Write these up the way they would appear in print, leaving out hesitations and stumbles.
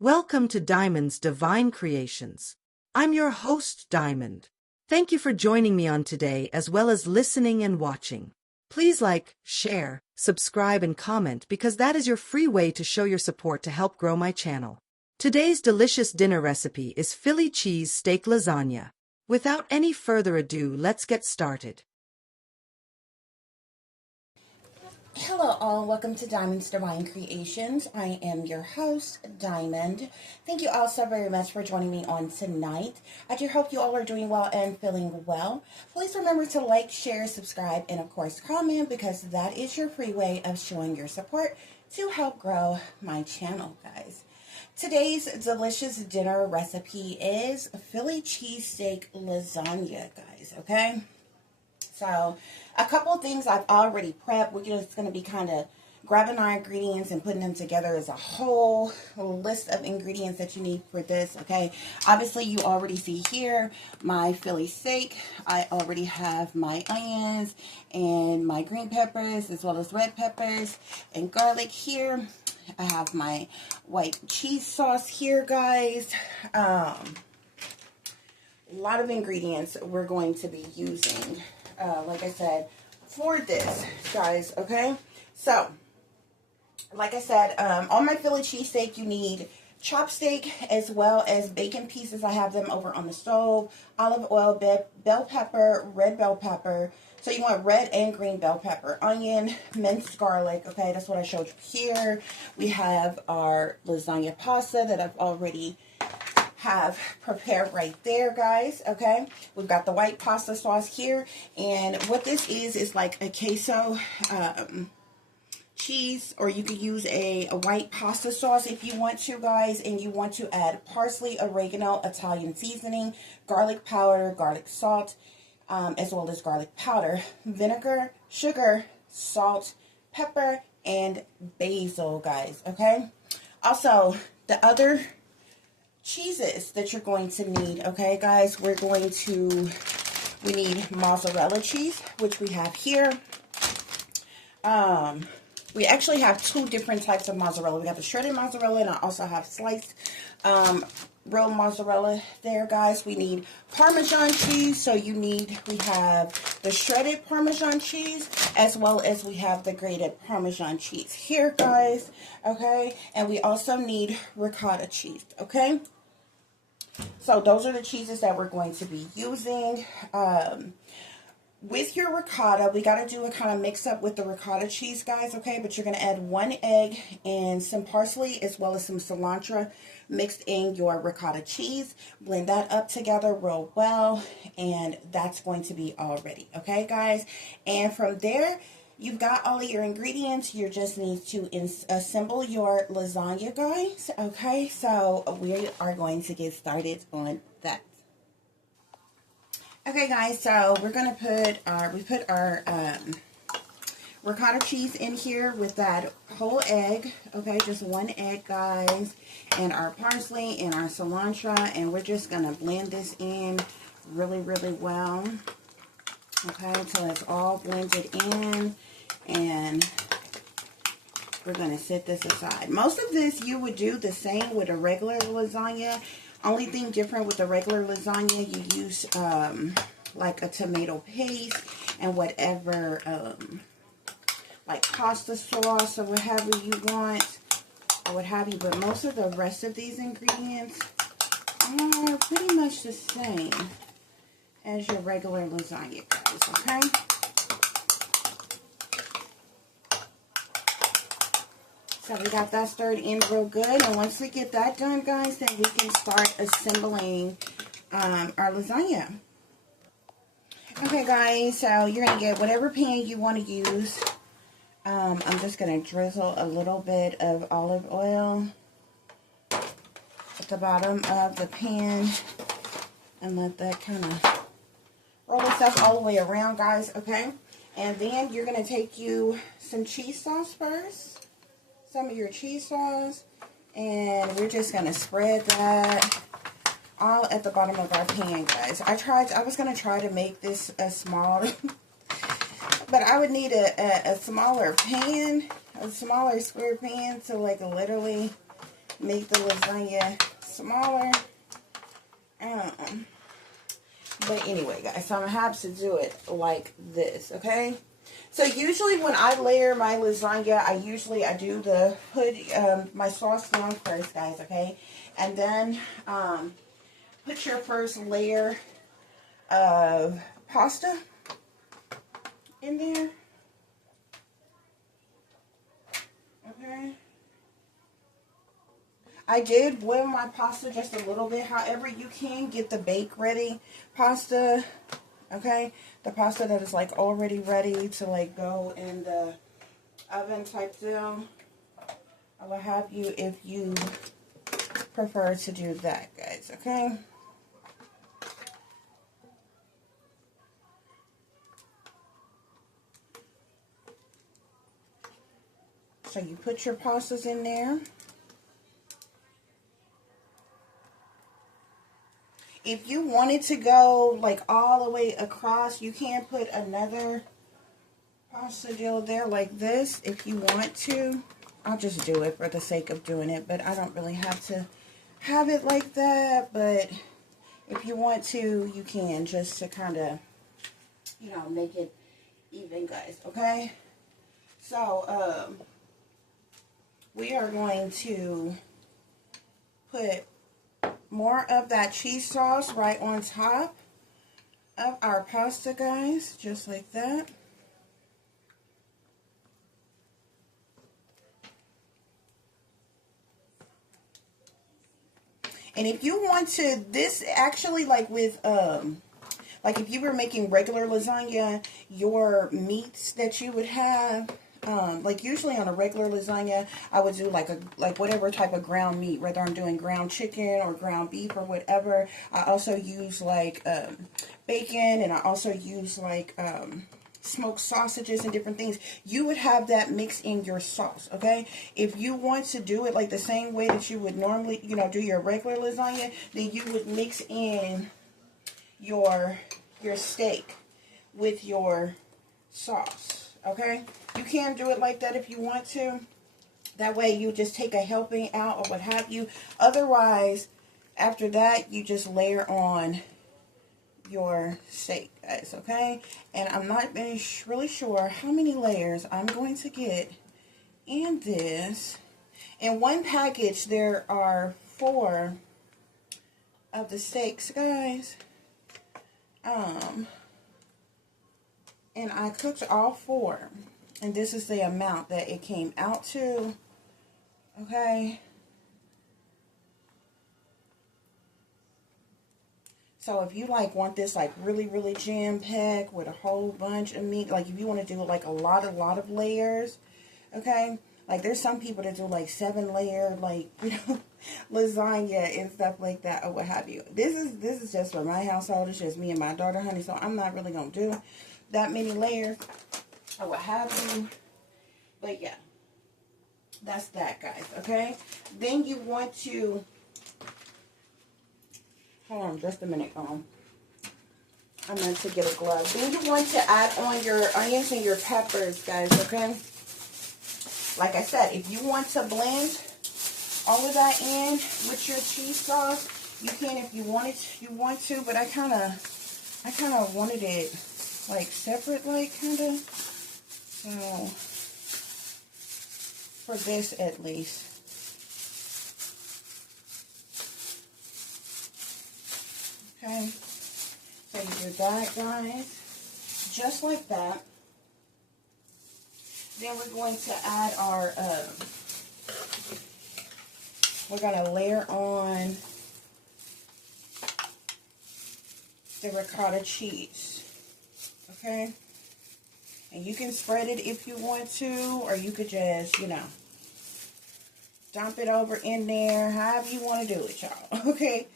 Welcome to Diamond's Divine Creations. I'm your host, Diamond. Thank you for joining me on today as well as listening and watching. Please like, share, subscribe, and comment because that is your free way to show your support to help grow my channel. Today's delicious dinner recipe is Philly cheesesteak lasagna. Without any further ado, let's get started. Hello all, welcome to Diamond's Divine Creations. I am your host, Diamond. Thank you all so very much for joining me on tonight. I do hope you all are doing well and feeling well. Please remember to like, share, subscribe, and of course comment because that is your free way of showing your support to help grow my channel, guys. Today's delicious dinner recipe is Philly cheesesteak lasagna, guys, okay? So, a couple of things I've already prepped. We're just going to be kind of grabbing our ingredients and putting them together as a whole list of ingredients that you need for this, okay? Obviously, you already see here my Philly steak. I already have my onions and my green peppers as well as red peppers and garlic here. I have my white cheese sauce here, guys. A lot of ingredients we're going to be using. Like I said, for this, guys, okay? So, like I said, on my Philly cheesesteak, you need chopstick as well as bacon pieces. I have them over on the stove, olive oil, bell pepper, red bell pepper. So you want red and green bell pepper, onion, minced garlic, okay? That's what I showed you here. We have our lasagna pasta that I've already have prepared right there, guys, okay? We've got the white pasta sauce here, and what this is like a queso cheese, or you could use a white pasta sauce if you want to, guys, and you want to add parsley, oregano, Italian seasoning, garlic powder, garlic salt, as well as garlic powder, vinegar, sugar, salt, pepper, and basil, guys, okay? Also, the other cheeses that you're going to need, okay, guys, we need mozzarella cheese, which we have here. We actually have two different types of mozzarella. We have the shredded mozzarella, and I also have sliced real mozzarella there, guys. We need Parmesan cheese, so we have the shredded Parmesan cheese, as well as we have the grated Parmesan cheese here, guys, okay? And we also need ricotta cheese, okay? So those are the cheeses that we're going to be using. With your ricotta, we got to do a kind of mix up with the ricotta cheese, guys, okay? But you're going to add 1 egg and some parsley as well as some cilantro mixed in your ricotta cheese. Blend that up together real well, and that's going to be all ready, okay, guys? And from there, you've got all of your ingredients. You just need to assemble your lasagna, guys, okay? So we are going to get started on that. Okay, guys, so we're going to put our ricotta cheese in here with that whole egg, okay, just 1 egg, guys, and our parsley and our cilantro, and we're just going to blend this in really, really well, okay, until it's all blended in, and we're going to set this aside. Most of this you would do the same with a regular lasagna. Only thing different with the regular lasagna, you use like a tomato paste and whatever like pasta sauce or whatever you want or what have you. But most of the rest of these ingredients are pretty much the same as your regular lasagna, guys, okay? So we got that stirred in real good, and once we get that done, guys, then we can start assembling our lasagna. Okay, guys, so you're going to get whatever pan you want to use. I'm just going to drizzle a little bit of olive oil at the bottom of the pan and let that kind of roll itself all the way around, guys, okay? And then you're going to take you some cheese sauce first. Some of your cheese sauce, and we're just going to spread that all at the bottom of our pan, guys. I was going to try to make this a small, but I would need a smaller pan, a smaller square pan to like literally make the lasagna smaller. But anyway, guys, so I'm going to have to do it like this, okay? So usually when I layer my lasagna, I do put my sauce down first, guys, okay? And then put your first layer of pasta in there. Okay. I did boil my pasta just a little bit. However, you can get the bake ready pasta. Okay. The pasta that is like already ready to like go in the oven type deal. I will have you if you prefer to do that, guys. Okay. So you put your pastas in there. If you wanted to go like all the way across, you can put another pasta deal there like this if you want to. I'll just do it for the sake of doing it, but I don't really have to have it like that. But if you want to, you can, just to kind of, you know, make it even, guys. Okay. So we are going to put more of that cheese sauce right on top of our pasta, guys, just like that. And if you want to, this actually, like with like if you were making regular lasagna, your meats that you would have, like usually on a regular lasagna, I would do like whatever type of ground meat, whether I'm doing ground chicken or ground beef or whatever. I also use like bacon, and I also use like smoked sausages and different things. You would have that mix in your sauce, okay? If you want to do it like the same way that you would normally, you know, do your regular lasagna, then you would mix in your steak with your sauce, okay? You can do it like that if you want to. That way you just take a helping out or what have you. Otherwise, after that, you just layer on your steak, guys, okay? And I'm not really sure how many layers I'm going to get in this. In one package, there are 4 of the steaks, guys. And I cooked all 4. And this is the amount that it came out to, okay? So if you like want this like really jam-packed with a whole bunch of meat, like if you want to do like a lot of layers, okay? Like there's some people that do like 7-layer, like, you know, lasagna and stuff like that or what have you. This is just for my household. It's just me and my daughter, honey. So I'm not really gonna do that many layers or what have you. But yeah, that's that, guys. Okay. Then you want to. Hold on just a minute, I meant to get a glove. Then you want to add on your onions and your peppers, guys, okay? Like I said, if you want to blend all of that in with your cheese sauce, you can if you want to, but I kind of wanted it like separate, like kind of. So for this at least. Okay, so you do that, guys, just like that. Then we're going to add our, we're going to layer on the ricotta cheese, okay? And you can spread it if you want to, or you could just, you know, dump it over in there, however you want to do it, y'all, okay?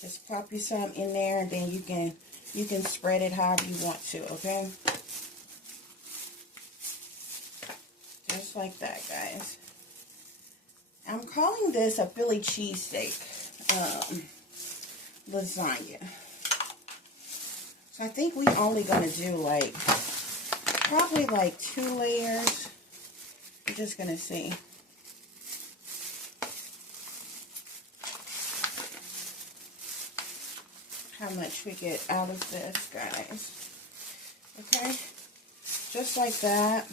Just pop you some in there, and then you can spread it however you want to, okay? Just like that, guys. I'm calling this a Philly cheesesteak lasagna. So I think we only gonna do like probably like 2 layers We're just going to see how much we get out of this, guys. Okay, just like that.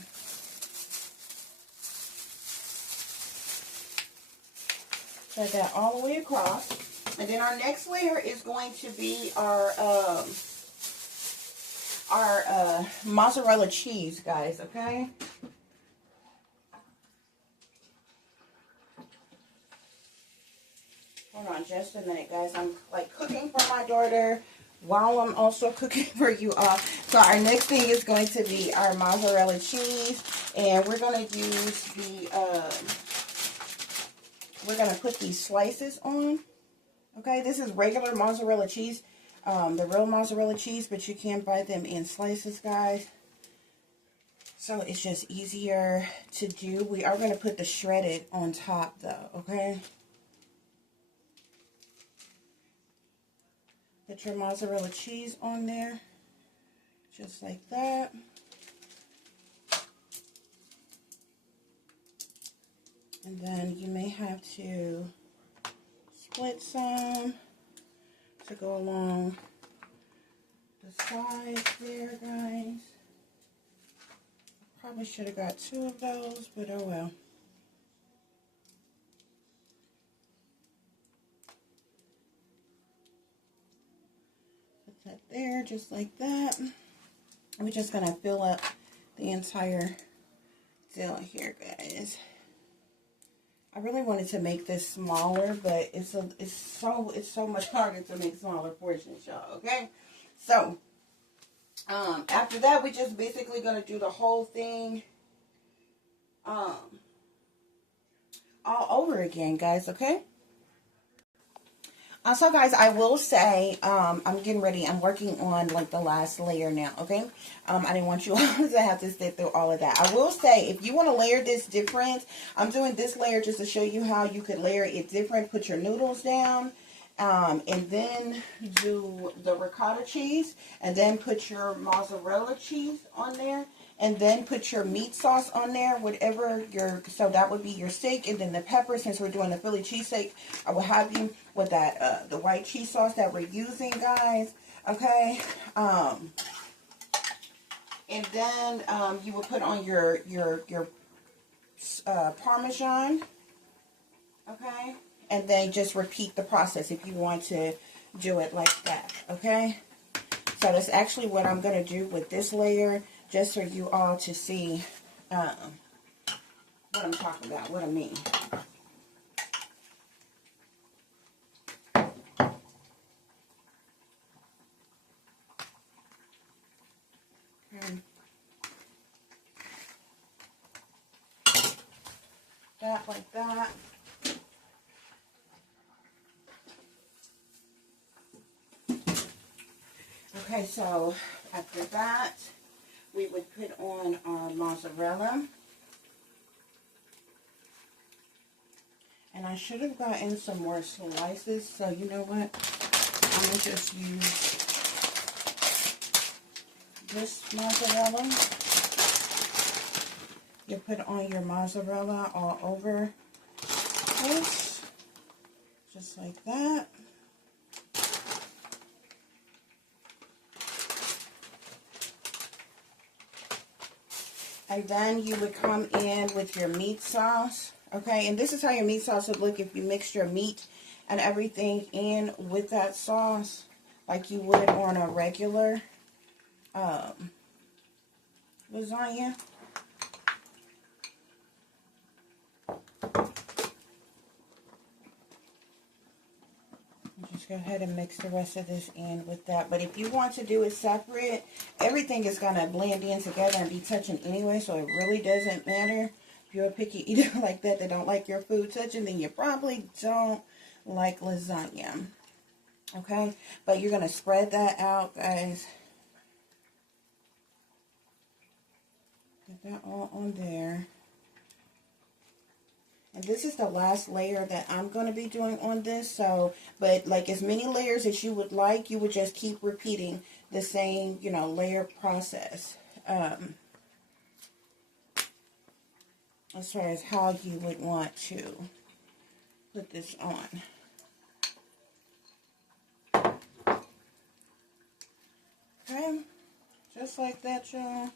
Spread that all the way across. And then our next layer is going to be our mozzarella cheese, guys, okay? Hold on just a minute, guys. I'm like cooking for my daughter while I'm also cooking for you all. So our next thing is going to be our mozzarella cheese, and we're going to use the we're going to put these slices on. Okay, this is regular mozzarella cheese, the real mozzarella cheese, but you can buy them in slices, guys. So it's just easier to do. We are going to put the shredded on top, though, okay? Put your mozzarella cheese on there, just like that. And then you may have to split some to go along the sides there, guys. Probably should have got 2 of those, but oh well. Put that there, just like that. We're just gonna fill up the entire deal here, guys. I really wanted to make this smaller, but it's so much harder to make smaller portions, y'all. Okay, so after that, we're just basically gonna do the whole thing all over again, guys. Okay. So guys, I will say, I'm getting ready. I'm working on like the last layer now, okay? I didn't want you all to have to sit through all of that. I will say, if you want to layer this different, I'm doing this layer just to show you how you could layer it different. Put your noodles down, and then do the ricotta cheese, and then put your mozzarella cheese on there. And then put your meat sauce on there, whatever so that would be your steak, and then the pepper, since we're doing the Philly cheesesteak, I will have you with that, the white cheese sauce that we're using, guys, okay, and then, you will put on your Parmesan, okay, and then just repeat the process if you want to do it like that, okay, so that's actually what I'm going to do with this layer, just for you all to see what I'm talking about, what I mean. Okay. That like that. Okay, so after that, we would put on our mozzarella. And I should have gotten some more slices, so you know what? I'm going to just use this mozzarella. You put on your mozzarella all over this, just like that. And then you would come in with your meat sauce, okay? And this is how your meat sauce would look if you mixed your meat and everything in with that sauce, like you would on a regular lasagna. Just go ahead and mix the rest of this in with that. But if you want to do it separate, everything is going to blend in together and be touching anyway, so it really doesn't matter. If you're a picky eater like that don't like your food touching, then you probably don't like lasagna. Okay? But you're going to spread that out, guys. Get that all on there. And this is the last layer that I'm going to be doing on this. So, but like as many layers as you would like, you would just keep repeating the same, you know, layer process. as far as how you would want to put this on. Okay, just like that, y'all.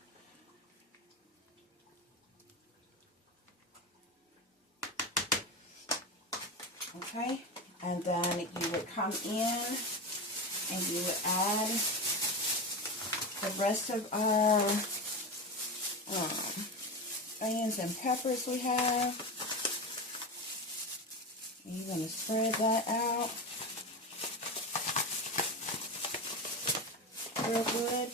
Okay, and then you would come in and you would add the rest of our onions and peppers we have. And you're going to spread that out real good.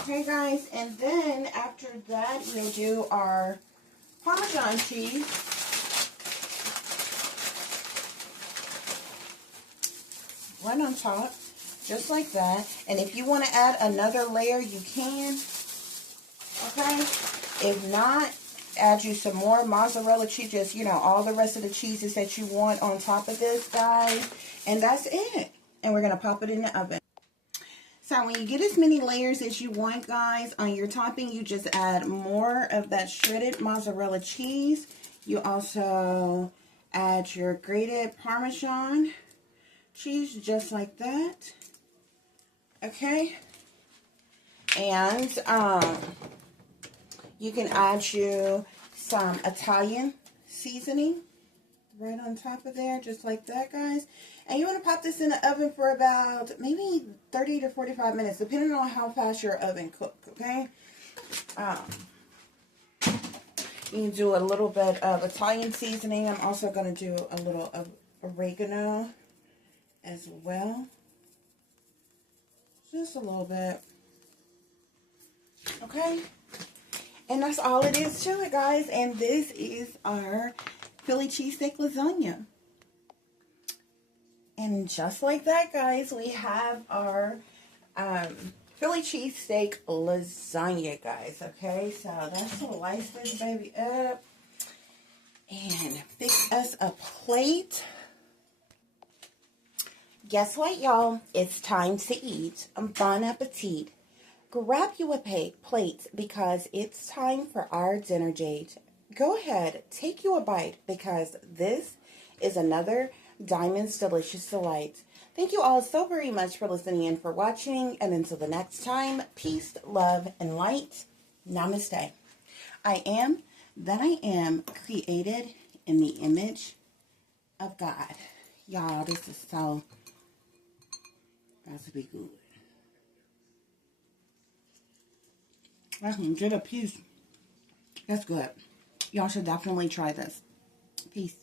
Okay, guys, and then after that, we'll do our Parmesan cheese. Right on top, just like that. And if you want to add another layer, you can. Okay? If not, add you some more mozzarella cheese, just, you know, all the rest of the cheeses that you want on top of this, guys. And that's it. And we're going to pop it in the oven. So when you get as many layers as you want, guys, on your topping, you just add more of that shredded mozzarella cheese. You also add your grated Parmesan cheese, just like that. Okay. And you can add you some Italian seasoning right on top of there, just like that, guys. And you want to pop this in the oven for about maybe 30 to 45 minutes, depending on how fast your oven cooks, okay? You can do a little bit of Italian seasoning. I'm also going to do a little of oregano as well. Just a little bit. Okay? And that's all it is to it, guys. And this is our Philly cheesesteak lasagna. And just like that, guys, we have our Philly cheesesteak lasagna, guys. Okay, so let's slice this baby up and fix us a plate. Guess what, y'all? It's time to eat. Bon appetit. Grab you a plate because it's time for our dinner date. Go ahead, take you a bite because this is another Diamond's Delicious Delight. Thank you all so very much for listening and for watching. And until the next time, peace, love, and light. Namaste. I am that I am created in the image of God. Y'all, this is so about to be good. I can get a piece. That's good. Y'all should definitely try this. Peace.